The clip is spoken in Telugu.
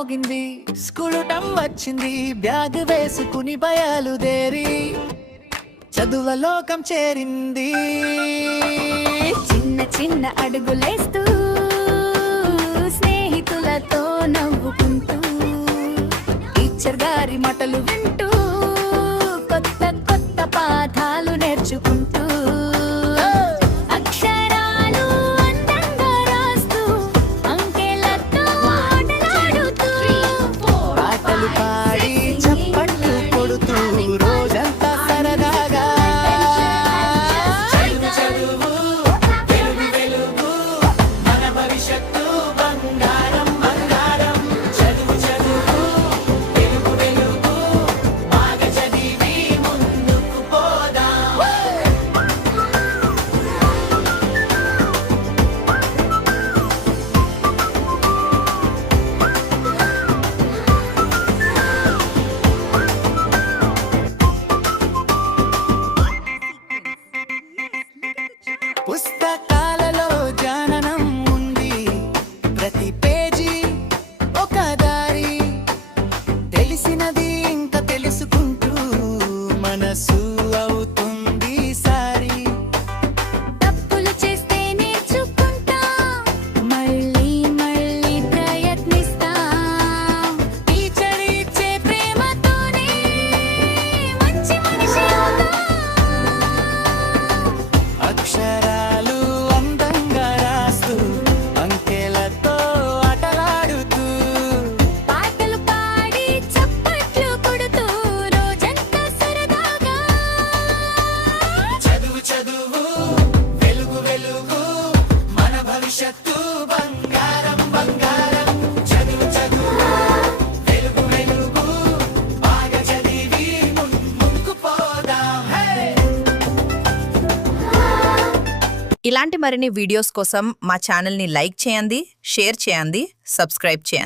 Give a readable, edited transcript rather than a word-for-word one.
మోగింది, స్కూలు టైం వచ్చింది, బ్యాగ్ వేసుకుని బయలుదేరి చదువుల లోకం చేరింది. చిన్న చిన్న అడుగులేస్తూ స్నేహితులతో నవ్వుకుంటూ టీచర్ గారి మాటలు వింటూ కొత్త కొత్త పాఠాలు నేర్చుకుంటూ అక్షరాలు అందంగా రాస్తూ అంకెలతో ఆటలాడుతూ పాటలు పాడి చప్పట్లు కొడుతూ రోజంతా సరదాగా చదువు వెలుగు వెలుగు మన భవిష్యత్తు బంగారం బంగారం. చదువు చదువు వెలుగు వెలుగు బాగా చదివి ముందుకు పోదాం. పుస్తకాలలో జ్ఞానం ఉంది, ప్రతి పేజీ ఒక దారి, తెలిసినది ఇంకా తెలుసుకుంటూ మనసు అవుతుంది సారి. తప్పులు చేస్తే నేర్చుకుంటా మళ్ళీ మళ్ళీ ప్రయత్నిస్తా టీచర్ ఇచ్చే ప్రేమతోనే మంచి మనిషి అవుతా అక్షరాలు అందంగా రాస్తూ అంకెలతో ఆటలాడుతూ పాటలు పాడి చప్పట్లు కొడుతూ రోజంతా సరదాగా చదువు చదువు వెలుగు వెలుగు మన భవిష్యత్తు బంగారం బంగారం. చదువు చదువు వెలుగు వెలుగు బాగా చదివి ముందుకు పోదాం. ఇలాంటి మరిన్ని వీడియోస్ కోసం మా ఛానల్ని లైక్ చేయండి, షేర్ చేయండి, సబ్స్క్రైబ్ చేయండి.